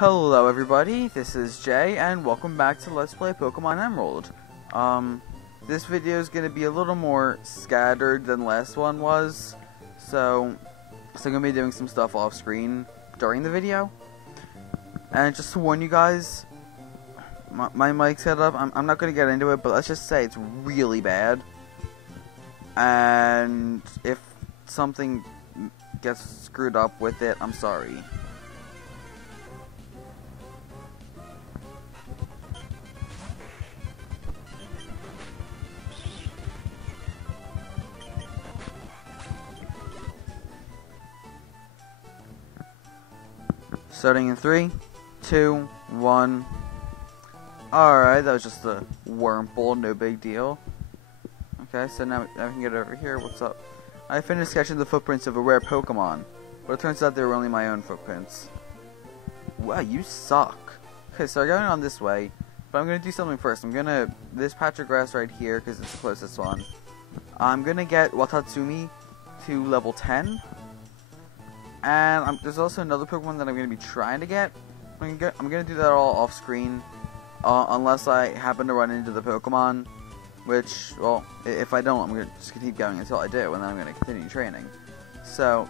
Hello everybody, this is Jay, and welcome back to Let's Play Pokemon Emerald. This video is going to be a little more scattered than last one was, so I'm going to be doing some stuff off screen during the video. And just to warn you guys, my mic setup, I'm not going to get into it, but let's just say it's really bad. And if something gets screwed up with it, I'm sorry. Starting in 3, 2, 1. Alright, that was just a Wurmple, no big deal. Okay, so now we can get over here. What's up? I finished sketching the footprints of a rare Pokemon, but it turns out they were only my own footprints. Wow, you suck. Okay, so I'm going on this way, but I'm going to do something first. This patch of grass right here, because it's the closest one. I'm going to get Watatsumi to level 10. And there's also another Pokemon that I'm going to be trying to get. I'm going to do that all off screen. Unless I happen to run into the Pokemon. Which, well, if I don't, I'm going to just keep going until I do. And then I'm going to continue training. So,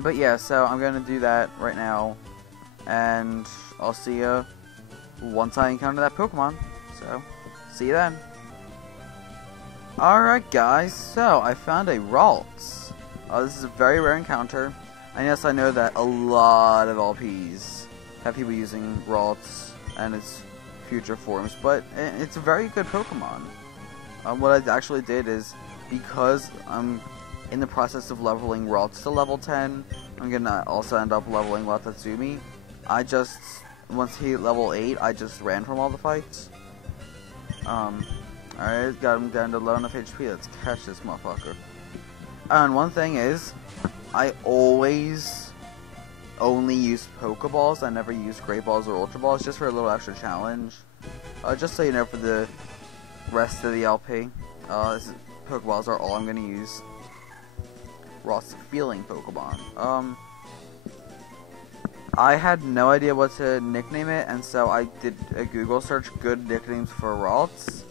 but yeah, so I'm going to do that right now. And I'll see you once I encounter that Pokemon. So, see you then. Alright guys, so I found a Ralts. This is a very rare encounter. And yes, I know that a lot of LPs have people using Ralts and its future forms, but it's a very good Pokemon. What I actually did is, because I'm in the process of leveling Ralts to level 10, I'm gonna also end up leveling Watatsumi. Once he hit level 8, I just ran from all the fights. Alright, got him down to low enough HP, let's catch this motherfucker. And one thing is, I always only use Pokeballs. I never use Great Balls or Ultra Balls, just for a little extra challenge. Just so you know, for the rest of the LP, Pokeballs are all I'm going to use. Ross Feeling Pokemon. I had no idea what to nickname it, and so I did a Google search, good nicknames for Ralts.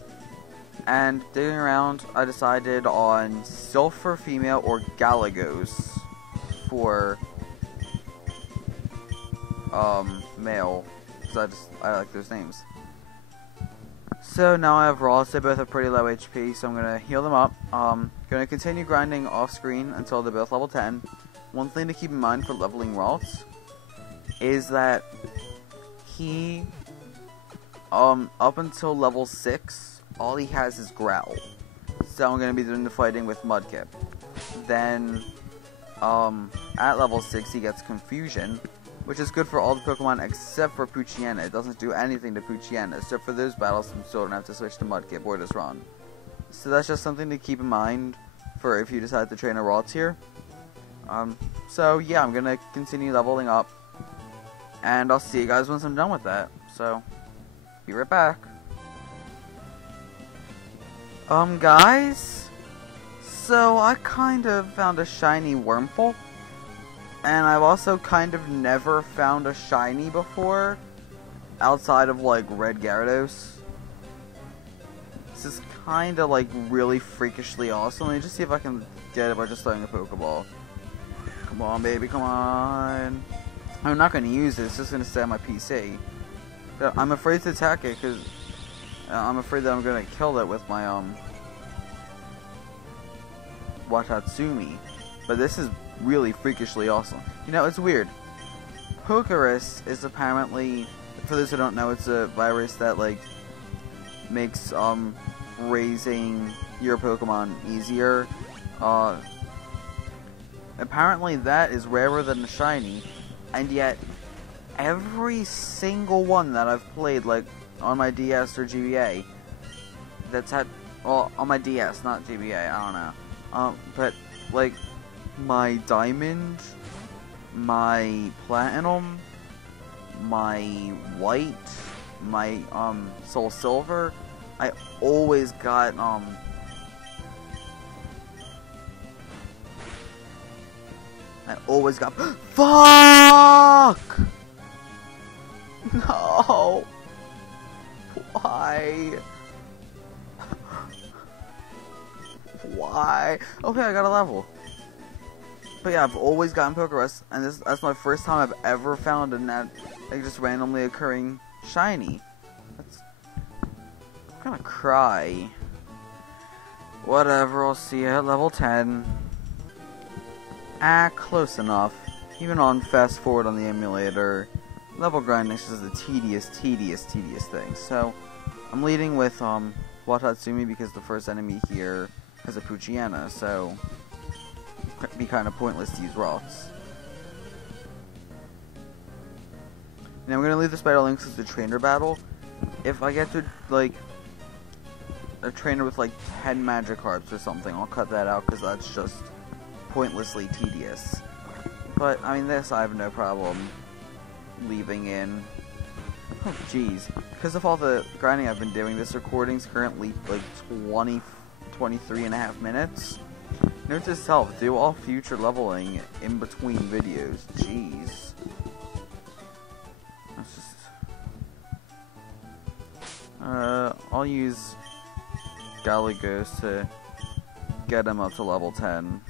And digging around, I decided on Sulphur Female or Galagos for male, because I like those names. So now I have Ralts. They both have pretty low HP, so I'm gonna heal them up. Gonna continue grinding off screen until they're both level 10. One thing to keep in mind for leveling Ralts is that he up until level 6, all he has is Growl. So I'm gonna be doing the fighting with Mudkip. Then at level 6 he gets Confusion, which is good for all the Pokemon except for Poochyena. It doesn't do anything to Poochyena, so for those battles you still don't have to switch to Mudkip or just run. So that's just something to keep in mind for if you decide to train a Ralts here. So yeah, I'm gonna continue leveling up, and I'll see you guys once I'm done with that. So, be right back. Guys, so I kind of found a shiny Wurmple, and I've also kind of never found a shiny before, outside of like Red Gyarados. This is kind of like really freakishly awesome. Let me just see if I can get it by just throwing a Pokeball. Come on, baby, come on. I'm not going to use it, it's just going to stay on my PC. But I'm afraid to attack it because I'm afraid that I'm going to kill it with my Watatsumi. But this is really freakishly awesome. You know, it's weird. Pokerus is apparently, for those who don't know, it's a virus that like makes raising your Pokemon easier. Apparently that is rarer than the shiny, and yet every single one that I've played, like on my DS or GBA, that's had, well, on my DS, not GBA, I don't know, but like my Diamond, my Platinum, my White, my Soul Silver, I always got Fuck! Okay, I got a level. But yeah, I've always gotten Pokerus, and that's my first time I've ever found a net, like, just randomly occurring shiny. I'm gonna cry. Whatever, I'll see you at level 10. Close enough. Even on fast forward on the emulator, level grinding is just a tedious thing. So, I'm leading with Watatsumi because the first enemy here has a Poochyena, so it'd be kind of pointless to use rocks. Now I'm gonna leave this battle links as the trainer battle. If I get to like a trainer with like 10 Magikarps or something, I'll cut that out because that's just pointlessly tedious. But I mean, this I have no problem leaving in. Oh jeez, because of all the grinding I've been doing, this recording's currently like 23.5 minutes. Note to self, do all future leveling in between videos. Jeez. That's just... I'll use Galagos to get him up to level 10.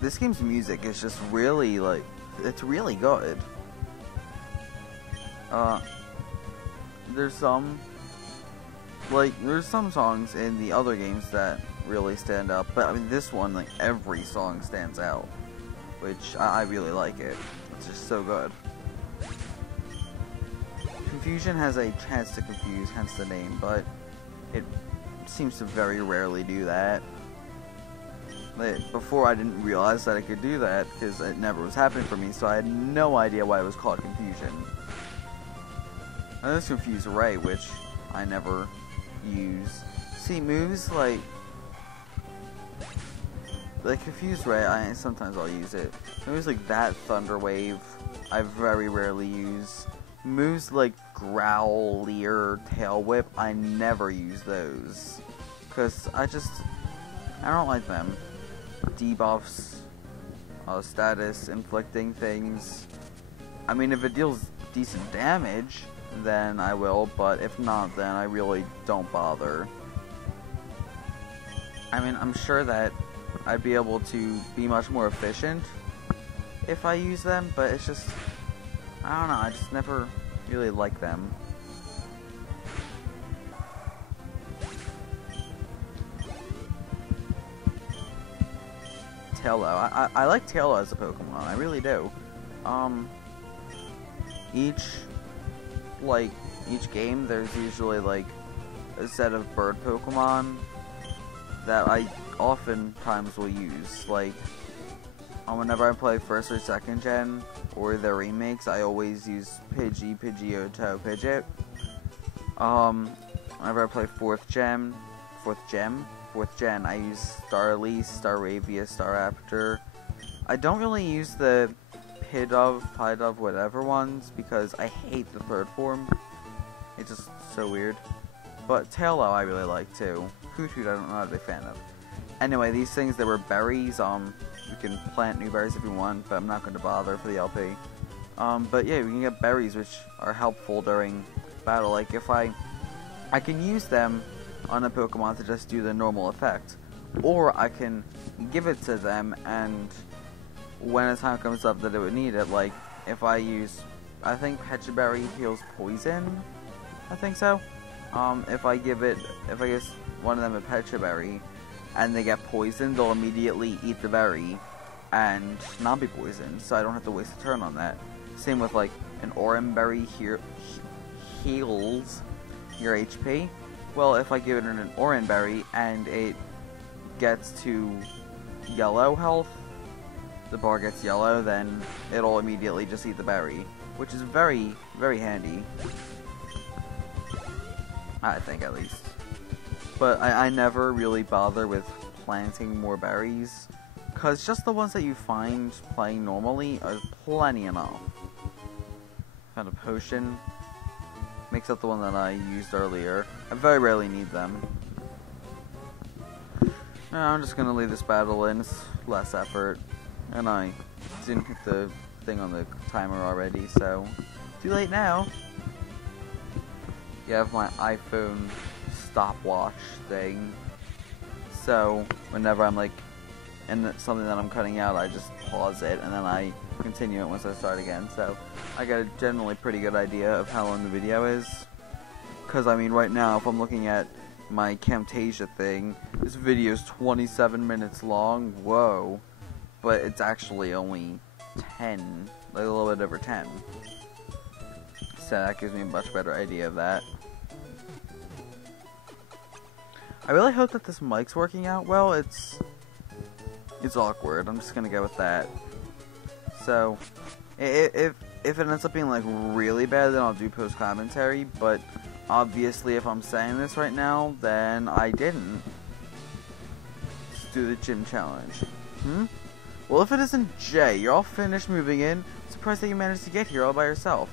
This game's music is just really, like, it's really good. There's some songs in the other games that really stand out, but I mean this one, like, every song stands out, which I really like it. It's just so good. Confusion has a chance to confuse, hence the name, but it seems to very rarely do that. Before, I didn't realize that it could do that because it never was happening for me, so I had no idea why it was called Confusion. I was Confuse Ray, which I never use. See, moves like Confuse Ray, sometimes I'll use it. Moves like that, Thunder Wave, I very rarely use. Moves like Growlithe, Tail Whip, I never use those. Because I don't like them. Debuffs, status, inflicting things. I mean, if it deals decent damage, then I will, but if not, then I really don't bother. I mean, I'm sure that I'd be able to be much more efficient if I use them, but it's just, I don't know, I just never really like them. Taillow. I like Taillow as a Pokemon, I really do. Each game, there's usually like a set of bird Pokemon that I oftentimes will use. Like, whenever I play first or second gen, or the remakes, I always use Pidgey, Pidgeotto, Pidgeot. Whenever I play fourth gen, I use Starly, Staravia, Staraptor. I don't really use the Pidove, whatever ones, because I hate the third form. It's just so weird. But Taillow I really like too. Hoothoot I'm not a big fan of. Anyway, these things, they were berries. You can plant new berries if you want, but I'm not going to bother for the LP. But yeah, we can get berries which are helpful during battle. Like if I can use them on a Pokemon to just do the normal effect, or I can give it to them, and when a time comes up that it would need it, like if I use, I think Pecha Berry heals poison, I think so. If I give one of them a Pecha Berry and they get poisoned, they'll immediately eat the berry and not be poisoned, so I don't have to waste a turn on that. Same with like an Oran Berry heals your HP. Well, if I give it an Oran Berry and it gets to yellow health, the bar gets yellow, then it'll immediately just eat the berry, which is very, very handy. I think, at least. But I never really bother with planting more berries, because just the ones that you find playing normally are plenty enough. Found a potion. Makes up the one that I used earlier. I very rarely need them. I'm just gonna leave this battle in. It's less effort. And I Didn't hit the thing on the timer already, so too late now. You have my iPhone stopwatch thing, so whenever I'm like in something that I'm cutting out, I just pause it and then I continue it once I start again. So I got a generally pretty good idea of how long the video is. Because I mean, right now, if I'm looking at my Camtasia thing, this video is 27 minutes long. Whoa. But it's actually only 10, like a little bit over 10. So that gives me a much better idea of that. I really hope that this mic's working out well. It's awkward. I'm just gonna go with that. So, if it ends up being like really bad, then I'll do post commentary. But obviously, if I'm saying this right now, then I didn't. Let's do the gym challenge. Well, if it isn't Jay, you're all finished moving in. Surprised that you managed to get here all by yourself.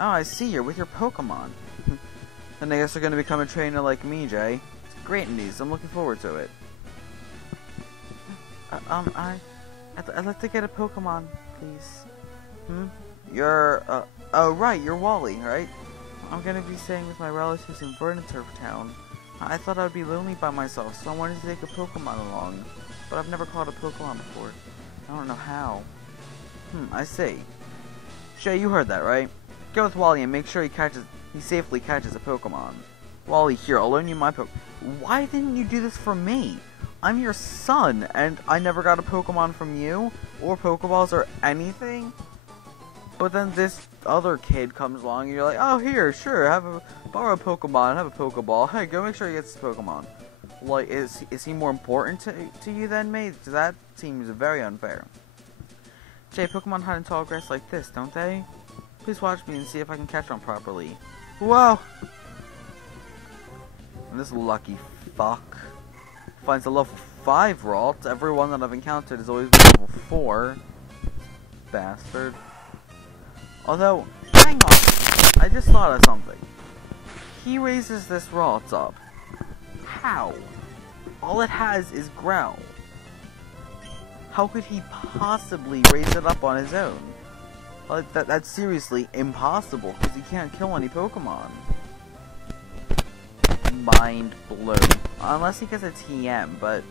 Oh, I see. You're with your Pokemon. And I guess you're gonna become a trainer like me, Jay. It's great news. I'm looking forward to it. I'd like to get a Pokemon, please. You're, oh right, you're Wally, right? I'm gonna be staying with my relatives in Verdanturf Town. I thought I would be lonely by myself, so I wanted to take a Pokemon along. But I've never caught a Pokemon before. I don't know how. I see. Jay, you heard that, right? Go with Wally and make sure he safely catches a Pokemon. Wally, here, I'll loan you my Pokemon. Why didn't you do this for me? I'm your son, and I never got a Pokemon from you, or Pokeballs, or anything. But then this other kid comes along, and you're like, oh, here, sure, borrow a Pokemon, have a Pokeball. Hey, go make sure he gets a Pokemon. Like, is he more important to you than me? That seems very unfair. Jay, Pokemon hide in tall grass like this, don't they? Please watch me and see if I can catch one properly. Whoa! And this lucky fuck finds a level 5 Ralt. Everyone that I've encountered has always been level 4. Bastard. Although, hang on. I just thought of something. He raises this Ralt up. How? All it has is Growl. How could he possibly raise it up on his own? That's seriously impossible, because he can't kill any Pokemon. Mind blown. Unless he gets a TM, but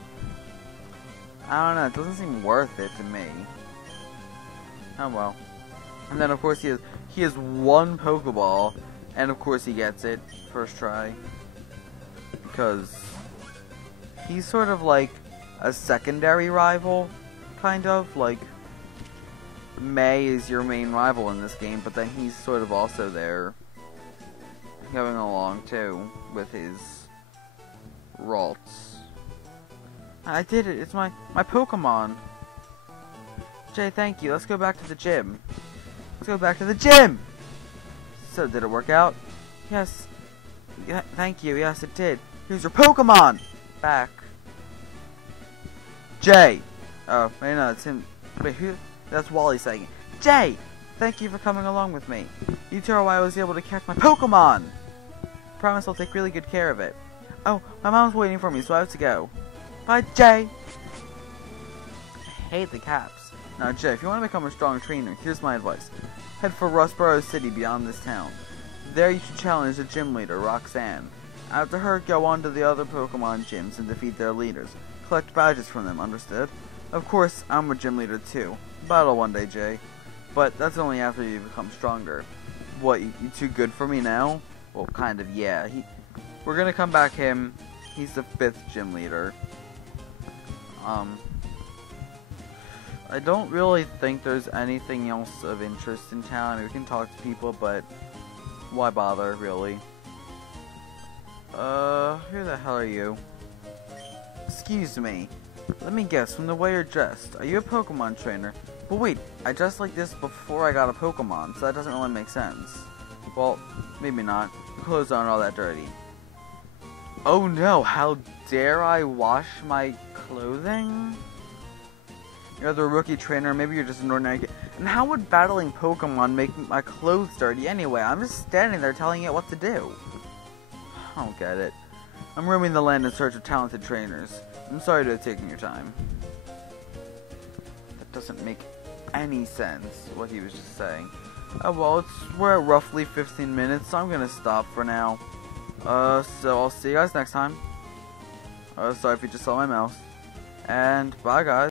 I don't know, it doesn't seem worth it to me. Oh well. And then of course he has one Pokeball, and of course he gets it first try. Because he's sort of like a secondary rival, kind of. Like, May is your main rival in this game, but then he's sort of also there, going along too, with his Ralts. I did it, it's my Pokemon! Jay, thank you, let's go back to the gym. Let's go back to the gym! So, did it work out? Yes. Yeah, thank you, yes it did. Here's your Pokemon! Back. Jay! Oh, wait, no, it's him. Wait, who? That's Wally saying it. Jay! Thank you for coming along with me. You two are why I was able to catch my Pokemon! Promise I'll take really good care of it. Oh, my mom's waiting for me, so I have to go. Bye, Jay! I hate the caps. Now, Jay, if you want to become a strong trainer, here's my advice. Head for Rustboro City beyond this town. There you should challenge the gym leader, Roxanne. After her, go on to the other Pokemon gyms and defeat their leaders. Collect badges from them, understood? Of course, I'm a gym leader too. Battle one day, Jay. But that's only after you become stronger. What, you too good for me now? Well, kind of, yeah. We're gonna come back him. He's the 5th gym leader. I don't really think there's anything else of interest in town. I mean, we can talk to people, but why bother, really? Who the hell are you? Excuse me. Let me guess, from the way you're dressed, are you a Pokemon trainer? But wait, I dressed like this before I got a Pokemon, so that doesn't really make sense. Well, maybe not. The clothes aren't all that dirty. Oh no, how dare I wash my clothing? You're either a rookie trainer, maybe you're just an ordinary kid. And how would battling Pokemon make my clothes dirty anyway? I'm just standing there telling it what to do. I don't get it. I'm roaming the land in search of talented trainers. I'm sorry to have taken your time. That doesn't make any sense what he was just saying. Well, we're at roughly 15 minutes, so I'm gonna stop for now. So I'll see you guys next time. Sorry if you just saw my mouse. And bye, guys.